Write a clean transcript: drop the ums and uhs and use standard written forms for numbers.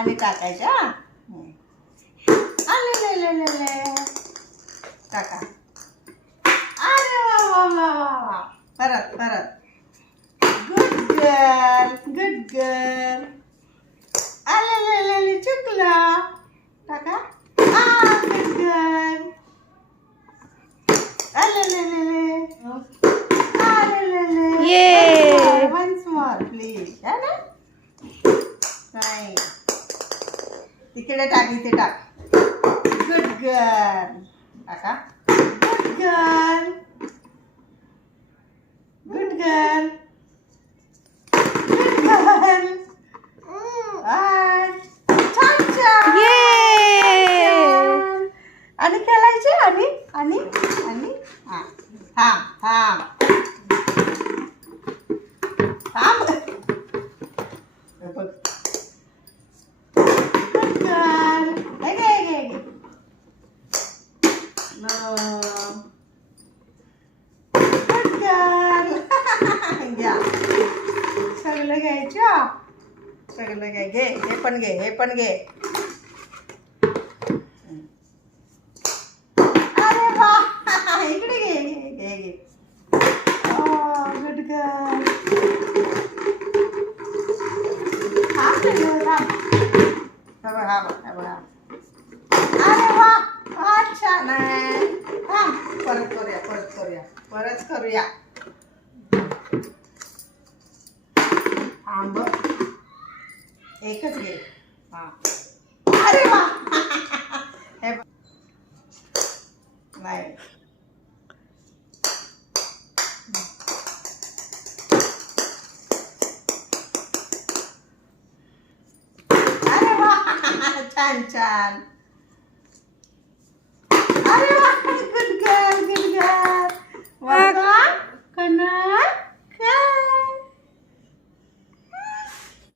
आणि टाकायच्या. आले टाका. अरे वा वा वा वा वा. परत परत. Good girl. आले चुकला. टाका. Good girl. Yay! Once more, please. है ना? नाही. तिकडे टाक, इथे टाक. Good girl. टाका. Good girl. Good girl. Good girl. छान छान. Yay! आणि खेळायचे आणि हा थांब. बघ. Good girl. घे. No. Good girl. घ्या. सगळं घ्यायचं. सगळं घे. हे पण घे. अरे वा. इकडे घे. Good girl. हा बघा. अरे वा. अच्छा नाही. परत करूया. थांब. एकच घे. अरे वा. हे बघ. नाही. अरे वा. छान. अरे